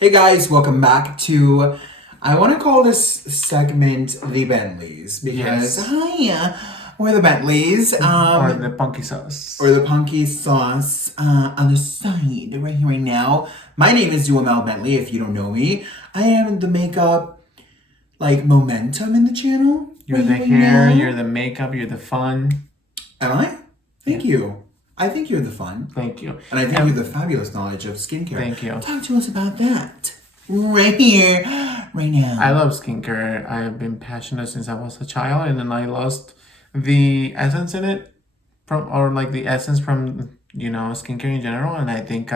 Hey guys, welcome back to, I want to call this segment the Bentleys because, we're the Bentleys. Or the punky sauce. Or the punky sauce on the side right here, right now. My name is Duamel Bentley, if you don't know me. I am the makeup, momentum in the channel. You're the hair, you're the makeup, you're the fun. Am I? Thank you. I think you're the fun. Thank you. And I think you're the fabulous knowledge of skincare. Thank you. Talk to us about that. Right here, right now. I love skincare. I've been passionate since I was a child, and then I lost the essence in it the essence from, skincare in general. And I think,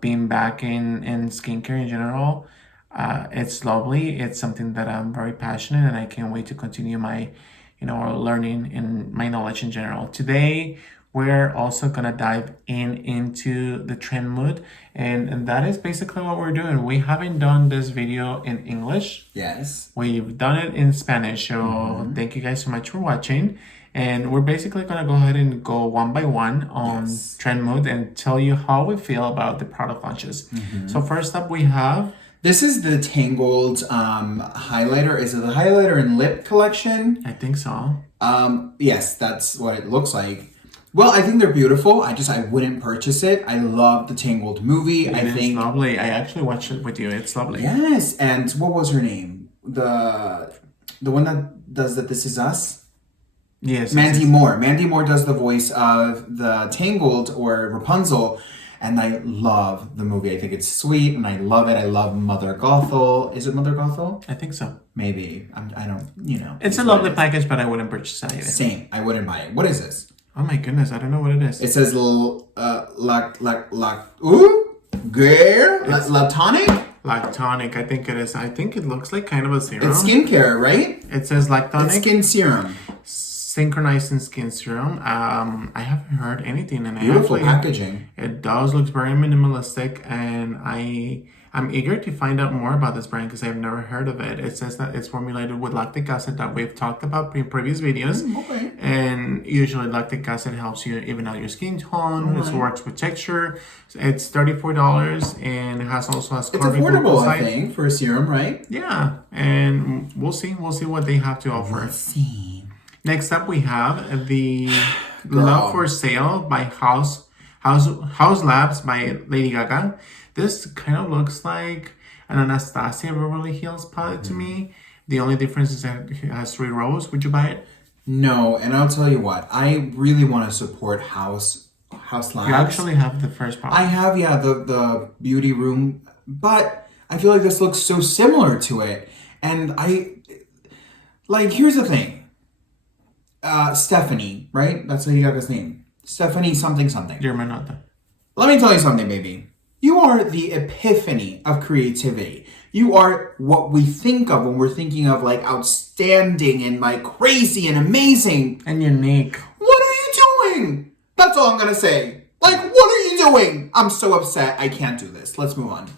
being back in skincare in general, it's lovely. It's something that I'm very passionate, and I can't wait to continue my, learning and my knowledge in general. Today, we're also gonna dive into the trend mood, and that is basically what we're doing. We haven't done this video in English. Yes. We've done it in Spanish, so thank you guys so much for watching. And we're basically gonna go ahead and go one by one on trend mood and tell you how we feel about the product launches. So first up we have... This is the Tangled highlighter. Is it the highlighter and lip collection? I think so. Yes, that's what it looks like. Well, I think they're beautiful. I wouldn't purchase it. I love the Tangled movie. It is lovely. I actually watched it with you. It's lovely. Yes, and what was her name? The one that does the This Is Us? Yes. Mandy Moore. Mandy Moore does the voice of the Tangled or Rapunzel, and I love the movie. I think it's sweet, and I love it. I love Mother Gothel. Is it Mother Gothel? I think so. Maybe. I don't, It's a lovely package, but I wouldn't purchase it either. Same. I wouldn't buy it. What is this? Oh my goodness, I don't know what it is. It says girl, lactonic? Lactonic, I think it is. I think it looks like kind of a serum. It's skincare, right? It says lactonic. It's skin serum. Synchronizing skin serum. I haven't heard anything. And Beautiful packaging. It does look very minimalistic, and I'm eager to find out more about this brand because I've never heard of it. It says that it's formulated with lactic acid that we've talked about in previous videos. Okay. And usually lactic acid helps you even out your skin tone. It works with texture. It's $34 and it has also It's affordable, I think, for a serum, right? Yeah. And we'll see what they have to offer. Let's see. Next up we have the Love for Sale by House Labs by Lady Gaga. This kind of looks like an Anastasia Beverly Hills palette to me. The only difference is that it has 3 rows. Would you buy it? No, and I'll tell you what. I really want to support House Labs. You actually have the first palette. I have, the beauty room, but I feel like this looks so similar to it. And here's the thing. Stephanie, right? That's Lady Gaga's name. Stephanie something. You're my nota. Let me tell you something, baby. You are the epiphany of creativity. You are what we think of when we're thinking of outstanding and crazy and amazing. And unique. What are you doing? That's all I'm going to say. What are you doing? I'm so upset. I can't do this. Let's move on.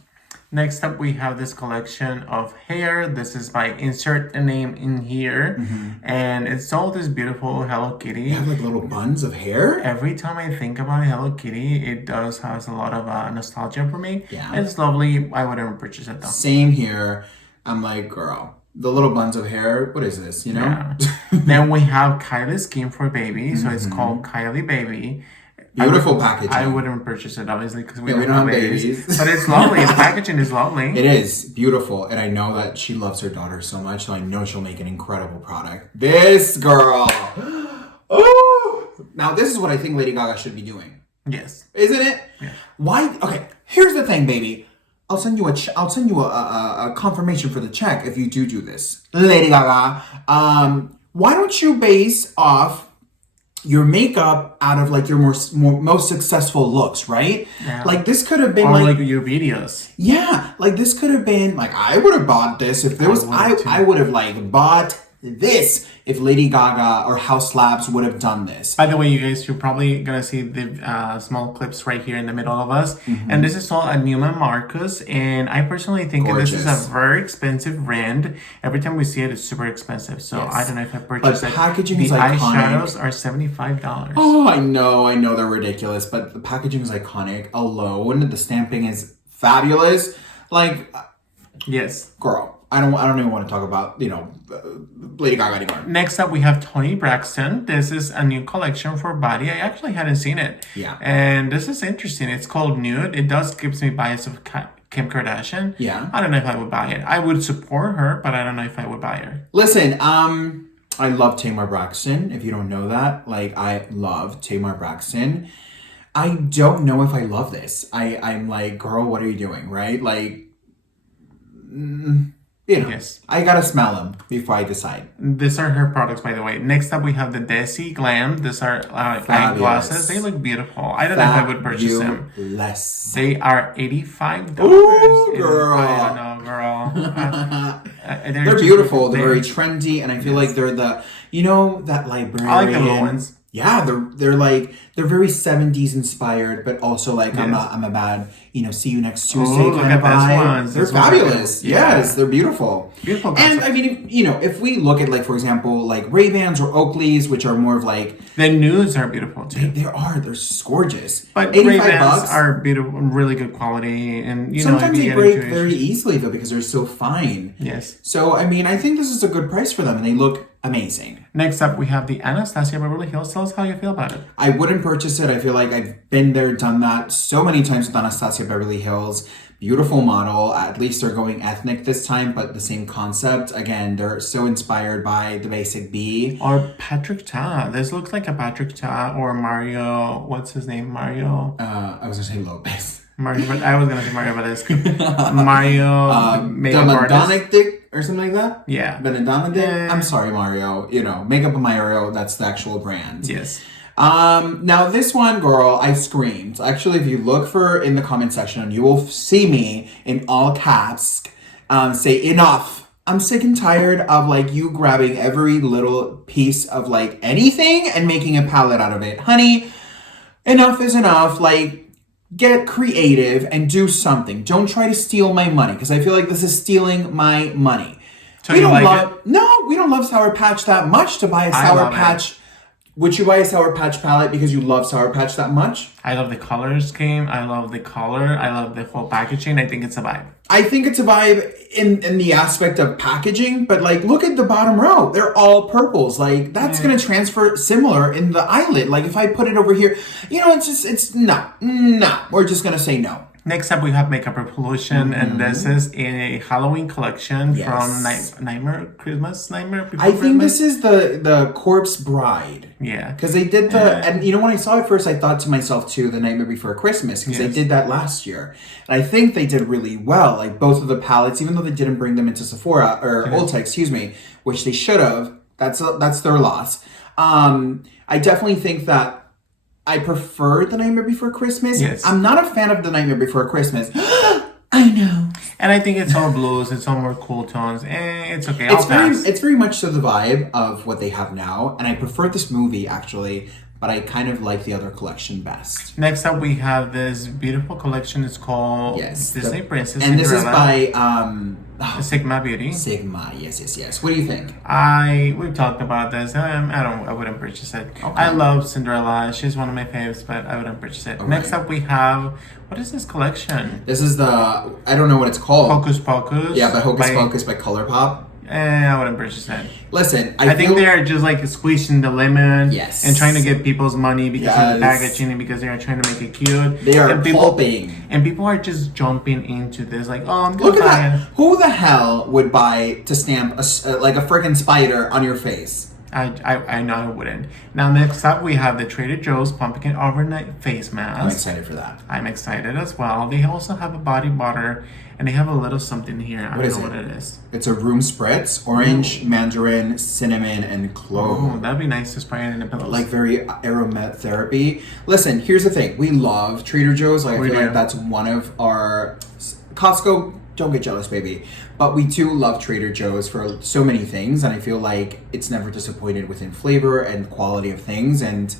Next up, we have this collection of hair. This is by insert a name in here. And it's all this beautiful Hello Kitty. You have little buns of hair? Every time I think about Hello Kitty, it does has a lot of nostalgia for me. Yeah. It's lovely. I would never purchase it though. Same here. I'm like, girl, the little buns of hair, what is this, Yeah. Then we have Kylie Skin for Baby. So it's called Kylie Baby. Beautiful packaging. I wouldn't purchase it, obviously, because we don't have babies. But it's lovely. The packaging is lovely. It is beautiful. And I know that she loves her daughter so much, so I know she'll make an incredible product. This girl. Oh! Now, this is what I think Lady Gaga should be doing. Yes. Isn't it? Yeah. Why? Okay, here's the thing, baby. I'll send you a confirmation for the check if you do this. Lady Gaga, why don't you base off your makeup out of your most successful looks, right? Yeah. This could have been your videos. Yeah, this could have been I would have bought this if there was I would have bought this if Lady Gaga or House Labs would have done this. By the way, you guys, you're probably gonna see the small clips right here in the middle of us, and this is all at Neiman Marcus, and I personally think this is a very expensive brand. Every time we see it, it's super expensive. So I don't know if I purchase it. Packaging the is iconic. eyeshadows are $75. Oh, I know they're ridiculous, but the packaging is iconic. Alone, the stamping is fabulous. Like, Yes. girl, I don't even want to talk about, Lady Gaga anymore. Next up, we have Toni Braxton. This is a new collection for body. I actually hadn't seen it. Yeah. And this is interesting. It's called Nude. It does gives me bias of Kim Kardashian. Yeah. I don't know if I would buy it. I would support her, but I don't know if I would buy her. Listen, I love Tamar Braxton. If you don't know that, like, I love Tamar Braxton. I don't know if I love this. I'm like, girl, what are you doing, right? Like, Yes. I gotta smell them before I decide. These are her products, by the way. Next up, we have the Desi Glam. These are eyeglasses. They look beautiful. I don't know if I would purchase them. Less. They are $85. Ooh, girl. I don't know, girl. They're beautiful. They're very trendy, and I feel like they're the, that librarian. I like the little ones. Yeah, they're very 70s inspired, but also like I'm a bad, see you next Tuesday kind of vibe. They're fabulous. Yes, they're beautiful. Beautiful concept. And I mean, if we look at, like, for example, like Ray-Bans or Oakleys, which are more of like, the nudes are beautiful too. they're gorgeous. But $85 Ray-Bans are beautiful, really good quality, and sometimes they break very easily though because they're so fine. Yes. So I mean, I think this is a good price for them, and they look amazing. Next up, we have the Anastasia Beverly Hills. Tell us how you feel about it. I wouldn't purchase it. I feel like I've been there, done that so many times with Anastasia Beverly Hills. Beautiful model. At least they're going ethnic this time, but the same concept. Again, they're so inspired by the basic B. Or Patrick Ta. This looks like a Patrick Ta or Mario. What's his name? Mario. I was gonna say Lopez. Mario, but I was gonna say Mario Badescu. Mario makeup artist. Benedict or something like that. Yeah. Benedict. I'm sorry, Mario. Makeup of Mario. That's the actual brand. Yes. Now this one, girl, I screamed. Actually, if you look in the comment section, you will see me in all caps say enough. I'm sick and tired of like you grabbing every little piece of like anything and making a palette out of it. Honey, enough is enough. Like, get creative and do something. Don't try to steal my money, because I feel like this is stealing my money. So we don't love Sour Patch that much to buy a Sour Patch. Would you buy a Sour Patch palette because you love Sour Patch that much? I love the color scheme. I love the color. I love the whole packaging. I think it's a vibe. I think it's a vibe in the aspect of packaging, but like, look at the bottom row. They're all purples. Like, that's going to transfer similar in the eyelid. Like, if I put it over here, it's no. We're just going to say no. Next up, we have Makeup Revolution, and this is a Halloween collection from Nightmare Christmas. I think this is the Corpse Bride. Yeah. Because they did and when I saw it first, I thought to myself too, The Nightmare Before Christmas, because they did that last year. And I think they did really well. Like, both of the palettes, even though they didn't bring them into Sephora, or Ulta, which they should have, that's their loss. I definitely think that I prefer The Nightmare Before Christmas. Yes. I'm not a fan of The Nightmare Before Christmas. I know. And I think it's all blues, it's all more cool tones. It's okay. It's very much so the vibe of what they have now. And I prefer this movie, actually, but I kind of like the other collection best. Next up, we have this beautiful collection. It's called Disney Princess and Cinderella. This is by Sigma Beauty. Sigma, yes. What do you think? We've talked about this. I wouldn't purchase it. Okay. I love Cinderella. She's one of my faves, but I wouldn't purchase it. Okay. Next up, we have, what is this collection? This is I don't know what it's called. Hocus Pocus. Yeah, but Hocus Pocus by Colourpop. I wouldn't purchase it. Listen, I think they are just like squeezing the lemon, and trying to get people's money because of the packaging and because they are trying to make it cute. They are pulping, and people are just jumping into this like, oh, I'm gonna look at buy that. it. Who the hell would buy to stamp like a freaking spider on your face? I know I wouldn't. Now next up we have the Trader Joe's Pumpkin Overnight Face Mask. I'm excited for that. I'm excited as well. They also have a body butter, and they have a little something here. I don't know what it is. It's a room spritz, orange, mandarin, cinnamon, and clove. Oh, that'd be nice to spray it in the pillows. Like very aromatherapy. Listen, here's the thing. We love Trader Joe's. Like, I feel like that's one of our... Costco, don't get jealous, baby. But we do love Trader Joe's for so many things, and I feel like it's never disappointed within flavor and quality of things, and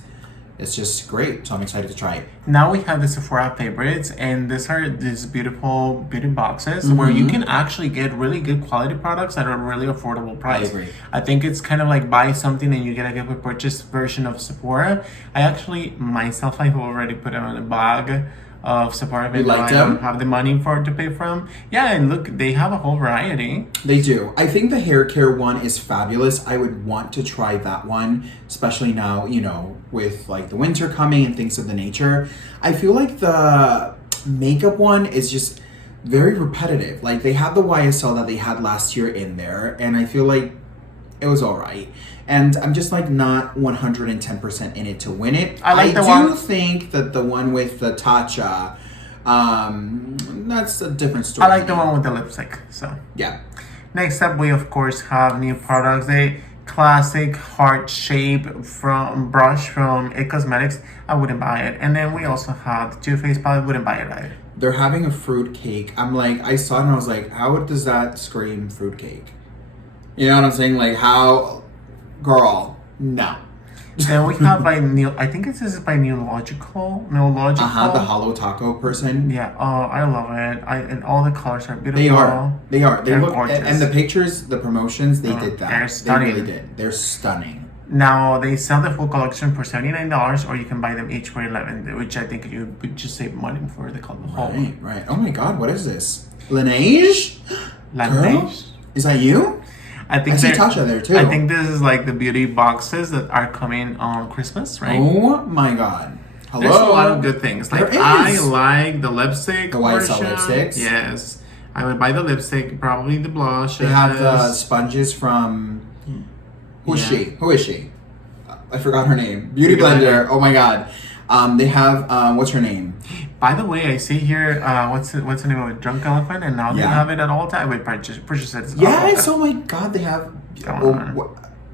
it's just great. So I'm excited to try it. Now we have the Sephora Favorites, and these are these beautiful beauty boxes where you can actually get really good quality products at a really affordable price. I agree. I think it's kind of like buy something and you get a good purchase version of Sephora. I actually, myself, I've already put it on a bag of Sephora. You liked I don't them? have the money to pay from. Yeah, and look, they have a whole variety. They do. I think the hair care one is fabulous. I would want to try that one, especially now, you know, with like the winter coming and things of the nature. I feel like the makeup one is just very repetitive. Like they had the YSL that they had last year in there, and I feel like it was all right. And I'm just like not 110% in it to win it. I do think that the one with the Tatcha, that's a different story. I like the one with the lipstick. So yeah. Next up, we of course have new products. The classic heart shape from brush from It Cosmetics. I wouldn't buy it. And then we also have the Too Faced palette. Wouldn't buy it either. They're having a fruit cake. I'm like, I saw it and I was like, how does that scream fruit cake? You know what I'm saying? Like how, girl, no. Then we have by Neil. I think this is by Neological. The hollow taco person. Yeah. Oh, I love it. And all the colors are beautiful. They are. They look gorgeous. and the pictures, the promotions, they did that. They're stunning. They really did. They're stunning. Now they sell the full collection for $79, or you can buy them each for $11, which I think you would just save money for the whole. Right. Oh my God, what is this? Laneige? Laneige? Is that you? I see Tasha there too. I think this is like the beauty boxes that are coming on Christmas, right? Oh my God. Hello. There's a lot of good things. Like I like the lipstick. The YSL lipsticks. Yes. I would buy the lipstick, probably the blush. They have the sponges from Who is she? I forgot her name. Beauty Blender. Oh my God. They have what's her name? By the way, I see here what's the name of it? Drunk Elephant, and now they have it at all time. I would purchase it. Yes. Oh my God, they have.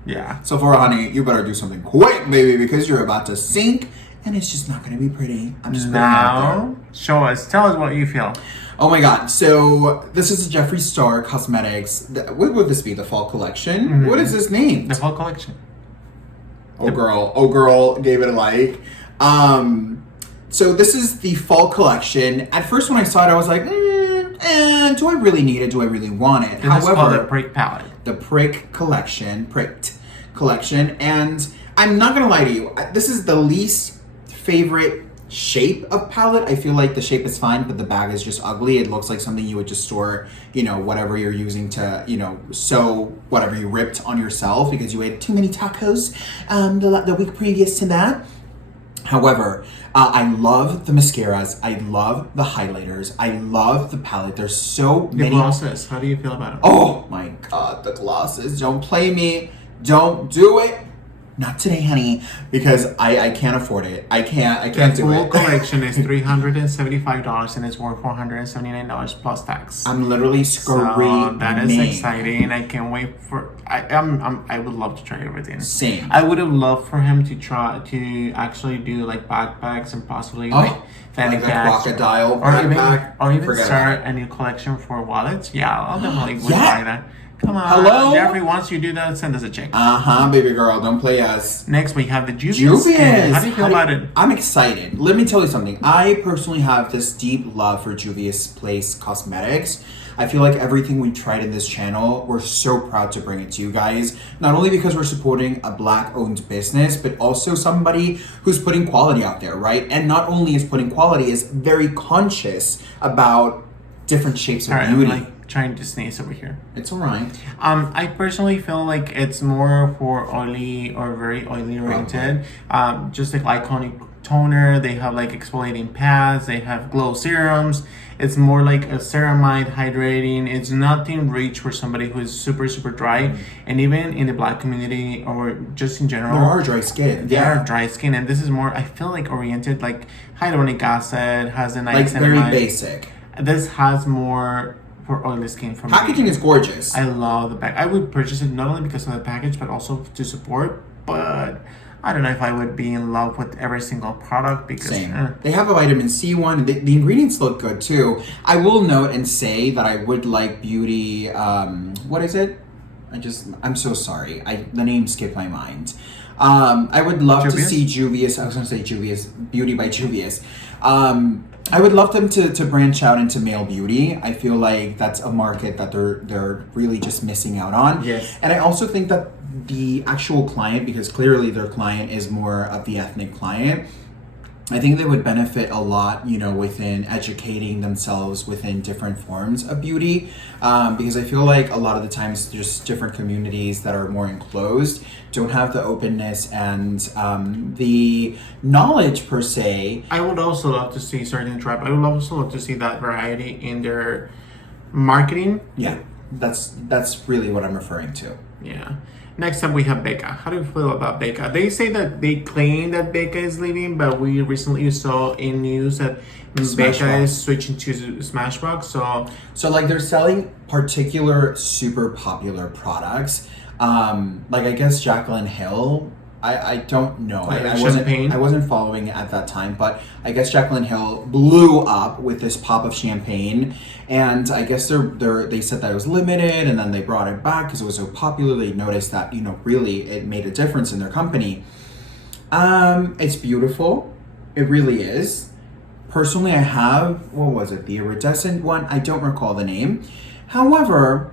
Yeah. Sephora, honey, you better do something quick, baby, because you're about to sink, and it's just not going to be pretty. I'm just putting it out there. Show us. Tell us what you feel. Oh my God. So this is Jeffree Star Cosmetics. What would this be? The fall collection? Mm-hmm. What is this name? The fall collection. Oh girl gave it a like. So this is the fall collection. At first when I saw it, I was like, do I really need it? Do I really want it? However, called the Prick palette. The Pricked collection. And I'm not gonna lie to you, this is the least favorite shape of palette. I feel like the shape is fine, but the bag is just ugly. It looks like something you would just store, you know, whatever you're using to, you know, sew whatever you ripped on yourself because you ate too many tacos the week previous to that. However, I love the mascaras. I love the highlighters. I love the palette. There's so many. The glosses. How do you feel about it? Oh my God, the glosses. Don't play me. Don't do it. Not today, honey, because I can't afford it. I can't do it. The full collection is $375 and it's worth $479 plus tax. I'm literally screaming. So that is exciting. I can't wait for. I would love to try everything. Same. I would have loved for him to try to actually do like backpacks and possibly like fanny packs, crocodile backpack, or even Forget start a new collection for wallets. Yeah, I'll definitely would buy that. Come on. Hello? Jeffree, once you do that, send us a check. Baby girl. Don't play us. Next, we have the Juvia's skin. How do you feel about it? I'm excited. Let me tell you something. I personally have this deep love for Juvia's Place Cosmetics. I feel like everything we tried in this channel, we're so proud to bring it to you guys. Not only because we're supporting a Black-owned business, but also somebody who's putting quality out there, right? And not only is putting quality, is very conscious about different shapes of beauty. I'm like trying to sneeze over here. It's alright. I personally feel like it's more for oily or very oily oriented. Just like iconic toner, they have like exfoliating pads, they have glow serums. It's more like a ceramide hydrating. It's nothing rich for somebody who is super dry. And even in the Black community or just in general, there are dry skin. They are dry skin, and this is more, I feel like, oriented like hyaluronic acid, has a niacinamide. Like very basic. This has more for oily skin. From packaging is gorgeous. I love the bag. I would purchase it not only because of the package, but also to support. But I don't know if I would be in love with every single product because They have a vitamin C one. The ingredients look good too. I will note and say that I would like beauty. What is it? I'm so sorry. The name skipped my mind. I would love to see Juvia's. I was going to say Juvia's Beauty by Juvia's. I would love them to branch out into male beauty. I feel like that's a market that they're really just missing out on. Yes. And I also think that the actual client, because clearly their client is more of the ethnic client, I think they would benefit a lot, you know, within educating themselves within different forms of beauty, because I feel like a lot of the times just different communities that are more enclosed don't have the openness and the knowledge per se. I would also love to see, sorry to interrupt, I would also love to see that variety in their marketing. Yeah, that's really what I'm referring to. Yeah. Next up, we have Becca. How do you feel about Becca? They say that they claim that Becca is leaving, but we recently saw in news that Becca is switching to Smashbox. So like they're selling particular super popular products. Like I guess Jaclyn Hill. I don't know. I wasn't following it at that time, but I guess Jaclyn Hill blew up with this pop of champagne, and I guess they said that it was limited, and then they brought it back because it was so popular. They noticed that, you know, really it made a difference in their company. It's beautiful. It really is. Personally, I have, what was it, the iridescent one? I don't recall the name. However,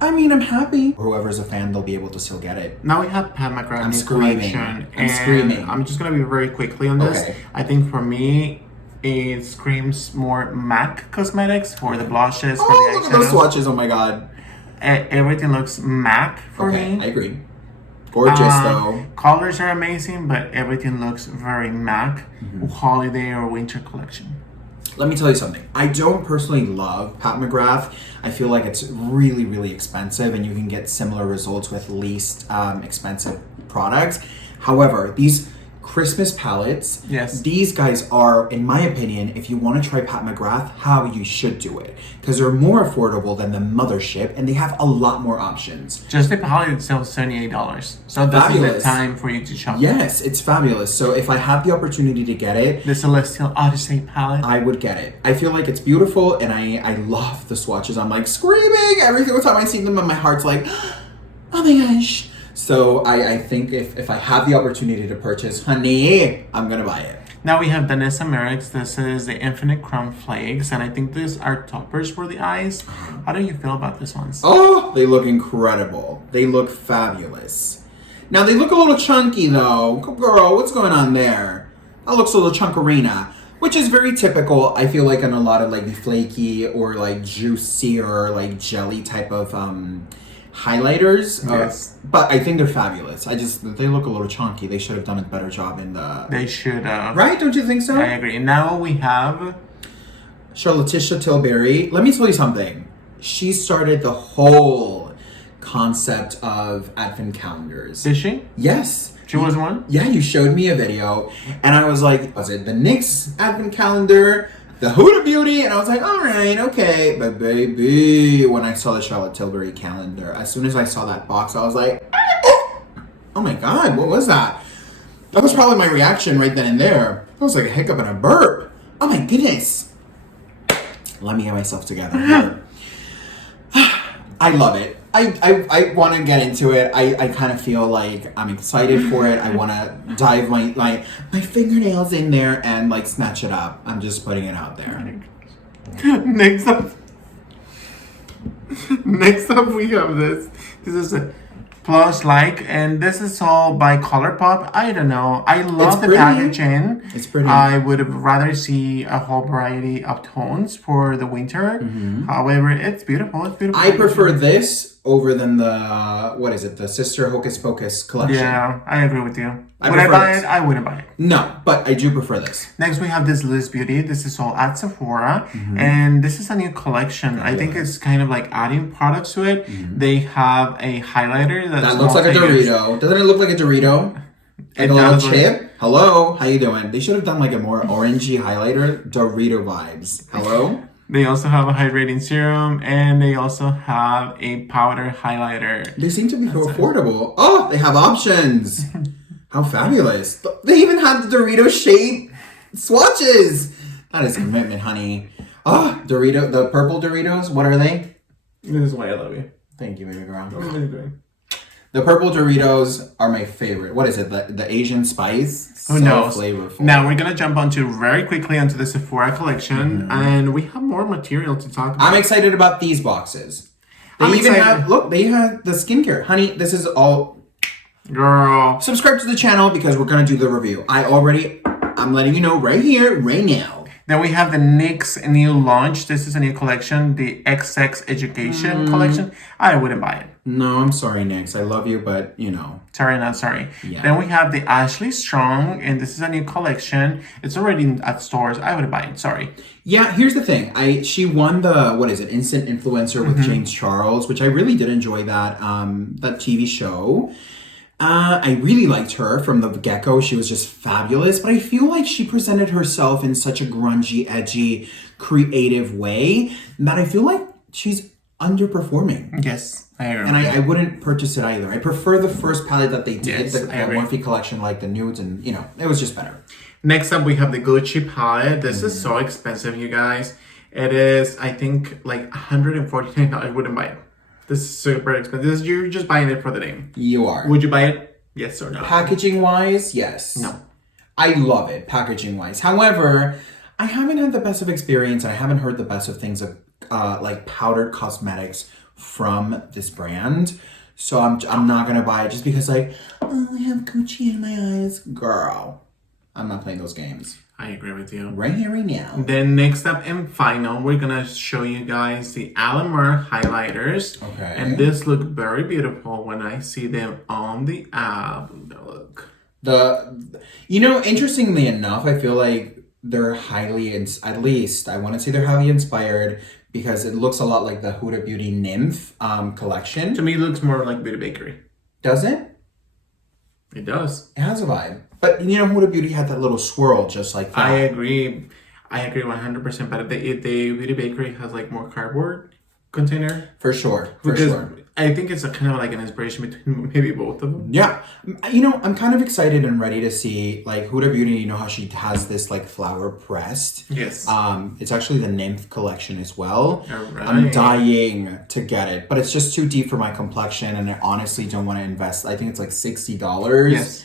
I mean, I'm happy. Whoever's a fan, they'll be able to still get it. Now we have Pat McGrath I'm screaming. Collection. I'm screaming. I'm just going to be very quickly on this. Okay. I think for me, it screams more MAC cosmetics for the blushes, for the eyeshadows. Look at those swatches. Oh my God. Everything looks MAC for me. I agree. Gorgeous though. Colors are amazing, but everything looks very MAC, holiday or winter collection. Let me tell you something. I don't personally love Pat McGrath. I feel like it's really, really expensive and you can get similar results with least expensive products. However, these Christmas palettes, yes, these guys are, in my opinion, if you want to try Pat McGrath, how you should do it. Because they're more affordable than the mothership and they have a lot more options. Just the palette itself is $78. So this is the time for you to shop. Yes, it's fabulous. So if I have the opportunity to get it, the Celestial Odyssey palette, I would get it. I feel like it's beautiful and I love the swatches. I'm like screaming every single time I see them and my heart's like, oh my gosh. So I think if I have the opportunity to purchase, honey, I'm gonna buy it. Now we have Danessa Merrick's. This is the Infinite Crumb Flakes, and I think these are toppers for the eyes. How do you feel about these ones? Oh, they look incredible. They look fabulous. Now they look a little chunky though. Girl, what's going on there? That looks a little chunkarina, which is very typical. I feel like in a lot of like the flaky or like juicy or like jelly type of highlighters. Yes. But I think they're fabulous. They look a little chunky. They should have done a better job in the... They should have. Right? Don't you think so? I agree. Now we have... Anastasia Tilbury. Let me tell you something. She started the whole concept of advent calendars. Did she? Yes. She was one? Yeah, you showed me a video. And I was like, was it the NYX advent calendar? The Huda Beauty, and I was like, all right, okay. But baby, when I saw the Charlotte Tilbury calendar, as soon as I saw that box, I was like, oh my God, what was that? That was probably my reaction right then and there. That was like a hiccup and a burp. Oh my goodness. Let me get myself together here. I love it. I want to get into it. I kind of feel like I'm excited for it. I want to dive my fingernails in there and like snatch it up. I'm just putting it out there. Next up we have this. This is a Plush Like, and this is all by Colourpop. I don't know. I love the packaging. It's pretty. I would rather see a whole variety of tones for the winter. However, it's beautiful. It's beautiful. I prefer this over than the, what is it? The Sister Hocus Pocus collection. Yeah, I agree with you. I Would I prefer buy this. it? I wouldn't buy it. No, but I do prefer this. Next, we have this Liz Beauty. This is all at Sephora. And this is a new collection. I think it's kind of like adding products to it. They have a highlighter that looks like a Dorito. Doesn't it look like a Dorito? Like a little chip? Hello? How you doing? They should have done like a more orangey highlighter. Dorito vibes. Hello? They also have a hydrating serum, and they also have a powder highlighter. They seem to be so affordable. Oh, they have options. How fabulous. They even have the Dorito shaped swatches. That is commitment, honey. Oh, the purple Doritos, what are they? This is why I love you. Thank you, baby girl. What are you doing? The purple Doritos are my favorite. What is it? The Asian spice? Who knows? Flavorful. Now we're gonna jump very quickly onto the Sephora collection, and we have more material to talk about. I'm excited about these boxes. They have the skincare. Honey, this is all... Girl. Subscribe to the channel because we're gonna do the review. I I'm letting you know right here, right now. Then we have the NYX new launch. This is a new collection, the XX Education collection. I wouldn't buy it. No, I'm sorry, NYX. I love you, but you know. Sorry, not sorry. Yeah. Then we have the Ashley Strong, and this is a new collection. It's already at stores. I wouldn't buy it. Sorry. Yeah, here's the thing. She won the Instant Influencer with James Charles, which I really did enjoy that TV show. I really liked her from the get-go. She was just fabulous, but I feel like she presented herself in such a grungy, edgy, creative way that I feel like she's underperforming. Yes, I agree. And I wouldn't purchase it either. I prefer the first palette that they did, Yes, the Morphe collection, like the nudes, and it was just better. Next up, we have the Gucci palette. This is so expensive, you guys. It is, I think, like $149. I wouldn't buy it. This is super expensive. You're just buying it for the name. You are. Would you buy it? Yes or no? Packaging wise, yes. No. I love it, packaging wise. However, I haven't had the best of experience. I haven't heard the best of things of like powdered cosmetics from this brand. So I'm not gonna buy it just because I have Gucci in my eyes. Girl, I'm not playing those games. I agree with you. Right here, right now. Then next up and final, we're gonna show you guys the Alamo Highlighters. Okay. And this look very beautiful when I see them on the app. Look. Interestingly enough, I feel like they're at least I want to say they're highly inspired because it looks a lot like the Huda Beauty Nymph collection. To me, it looks more like Beauty Bakery. Does it? It does. It has a vibe. But Huda Beauty had that little swirl just like that. I agree 100%. But the Beauty Bakery has like more cardboard container. For sure. I think it's a kind of like an inspiration between maybe both of them. Yeah. I'm kind of excited and ready to see like Huda Beauty, how she has this like flower pressed. Yes. It's actually the Nymph collection as well. All right. I'm dying to get it, but it's just too deep for my complexion and I honestly don't want to invest. I think it's like $60. Yes.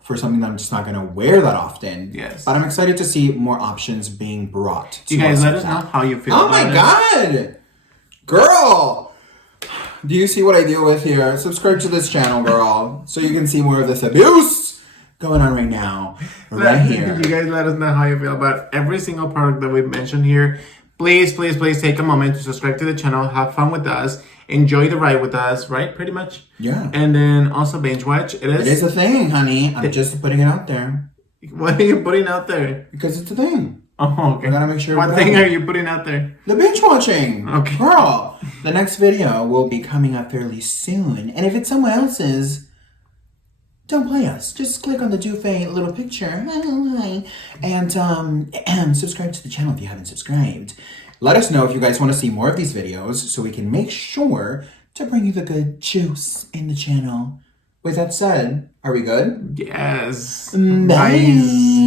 For something that I'm just not going to wear that often. Yes. But I'm excited to see more options being brought to you guys us. let us know how you feel Oh about my it. God! Girl! Do you see what I deal with here? Subscribe to this channel, girl, so you can see more of this abuse going on right now. Right here. You guys let us know how you feel about every single product that we've mentioned here. Please, please, please take a moment to subscribe to the channel. Have fun with us. Enjoy the ride with us, right? Pretty much. Yeah. And then also binge watch. It is a thing, honey. I'm just putting it out there. What are you putting out there? Because it's a thing. Oh, okay. I gotta make sure. What thing are you putting out there? The binge watching. Okay. Girl, the next video will be coming up fairly soon. And if it's someone else's, don't play us. Just click on the doofy little picture. And subscribe to the channel if you haven't subscribed. Let us know if you guys want to see more of these videos so we can make sure to bring you the good juice in the channel. With that said, are we good? Yes. Bye.